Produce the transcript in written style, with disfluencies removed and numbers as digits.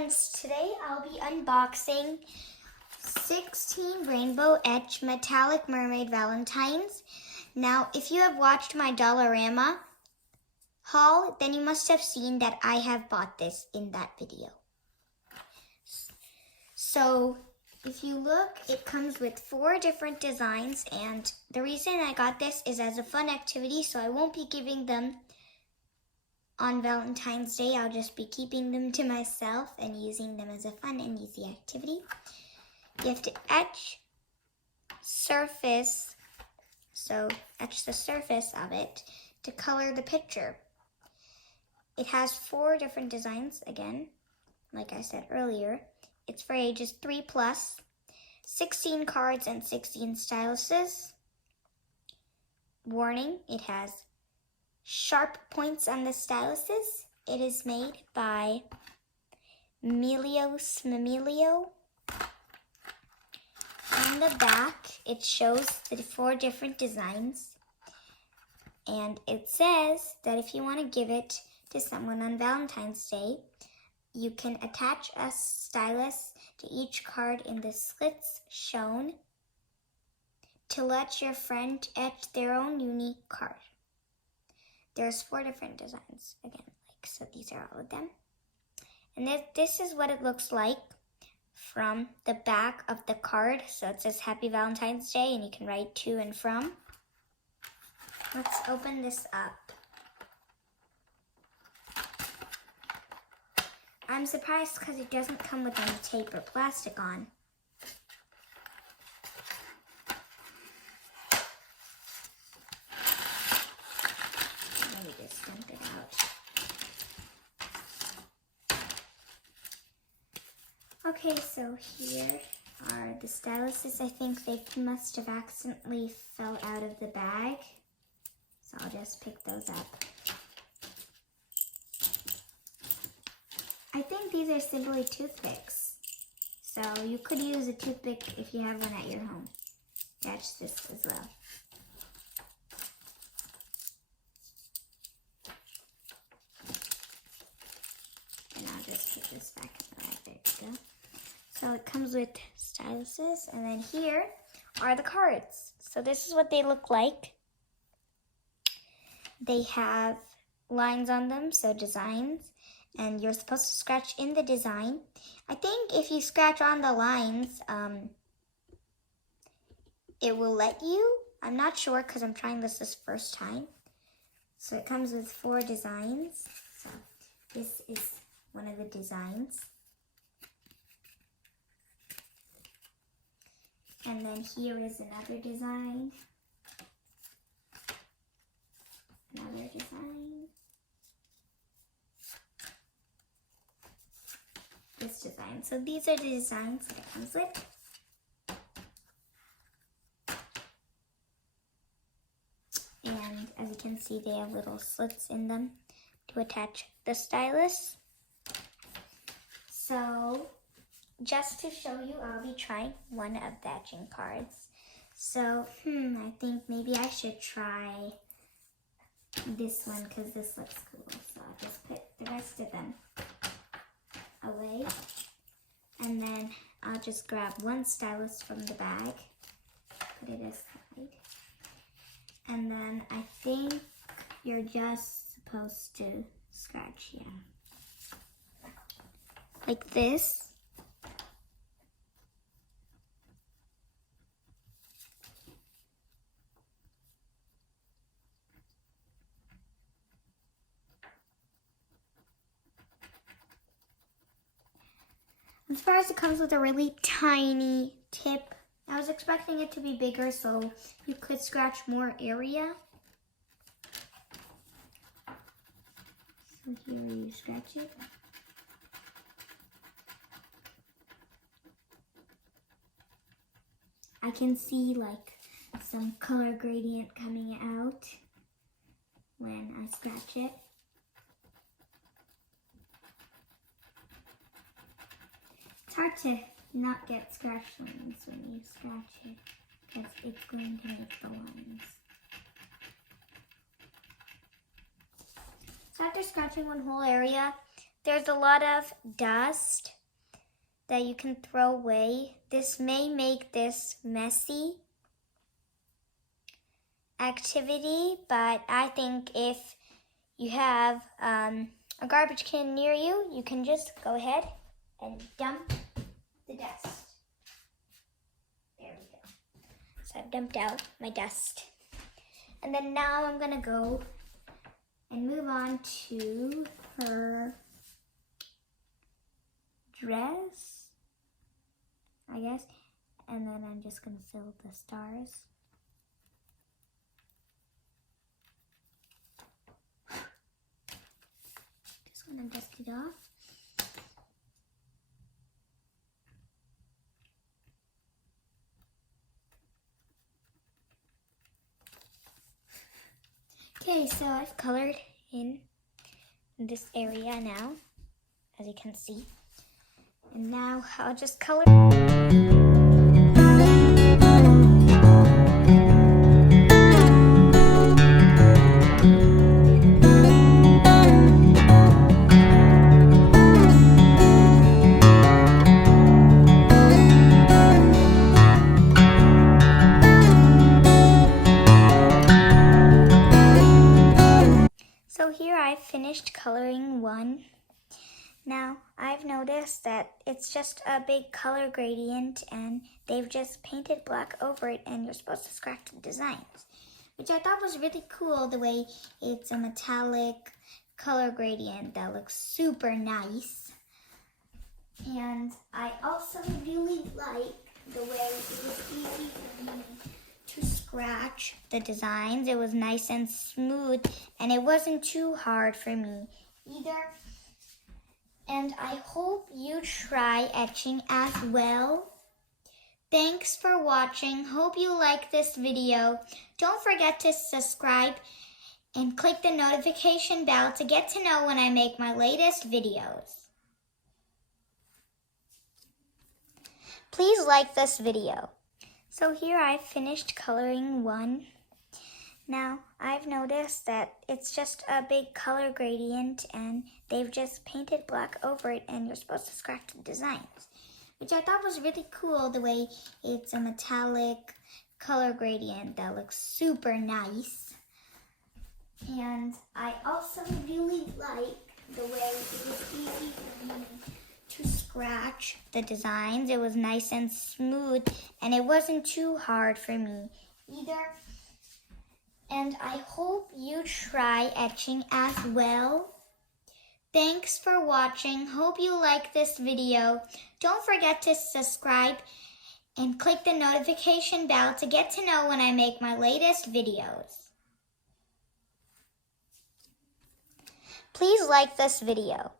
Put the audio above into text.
friends, today I'll be unboxing 16 Rainbow Etch Metallic Mermaid Valentines. Now, if you have watched my Dollarama haul, then you must have seen that I have bought this in that video. So, if you look, it comes with 4 different designs, and the reason I got this is as a fun activity, so I won't be giving them on Valentine's Day. I'll just be keeping them to myself and using them as a fun and easy activity. You have to etch surface, so etch the surface of it to color the picture. It has 4 different designs, again, like I said earlier. It's for ages 3+, 16 cards and 16 styluses. Warning, it has sharp points on the styluses. It is made by Melio. On the back, it shows the 4 different designs. And it says that if you want to give it to someone on Valentine's Day, you can attach a stylus to each card in the slits shown to let your friend etch their own unique card. There's 4 different designs, again, so these are all of them. And this is what it looks like from the back of the card. So it says Happy Valentine's Day, and you can write to and from. Let's open this up. I'm surprised because it doesn't come with any tape or plastic on. Let me just stamp it out. Okay, so here are the styluses. I think they must have accidentally fell out of the bag, so I'll just pick those up. I think these are simply toothpicks, so you could use a toothpick if you have one at your home. Attach this as well. And I'll just put this back in the bag. There we go. So it comes with styluses, and then here are the cards. So this is what they look like. They have lines on them, so designs. And you're supposed to scratch in the design. I think if you scratch on the lines, it will let you. I'm not sure because I'm trying this first time. So it comes with 4 designs. So this is one of the designs. And then here is another design. Another design. This design. So these are the designs that it comes with. And as you can see, they have little slits in them to attach the stylus. So just to show you, I'll be trying one of the etching cards. So, I think maybe I should try this one because this looks cool. So I'll just put the rest of them away, and then I'll just grab one stylus from the bag, put it aside, and then I think you're just supposed to scratch here, like this. As far as it comes with a really tiny tip. I was expecting it to be bigger so you could scratch more area. So here you scratch it. I can see like some color gradient coming out when I scratch it. It's hard to not get scratch lines when you scratch it because it's going to make the lines. So after scratching one whole area, there's a lot of dust that you can throw away. This may make this messy activity, but I think if you have a garbage can near you, you can just go ahead and dump the dust. There we go. So I've dumped out my dust. And then now I'm gonna go and move on to her dress, I guess. And then I'm just gonna fill the stars. Just gonna dust it off. Okay, so I've colored in this area now, as you can see. And now I'll just color. So here I've finished coloring one. Now I've noticed that it's just a big color gradient and they've just painted black over it and you're supposed to scratch the designs, which I thought was really cool, the way it's a metallic color gradient that looks super nice. And I also really like the way it was easy for me to scratch the designs. It was nice and smooth and it wasn't too hard for me either. And I hope you try etching as well. Thanks for watching. Hope you like this video. Don't forget to subscribe and click the notification bell to get to know when I make my latest videos. Please like this video. So here I've finished coloring one. Now I've noticed that it's just a big color gradient and they've just painted black over it and you're supposed to scratch the designs, which I thought was really cool, the way it's a metallic color gradient that looks super nice. And I also really like the way it was easy for me to scratch the designs. It was nice and smooth and it wasn't too hard for me either. And I hope you try etching as well. Thanks for watching. Hope you like this video. Don't forget to subscribe and click the notification bell to get to know when I make my latest videos. Please like this video.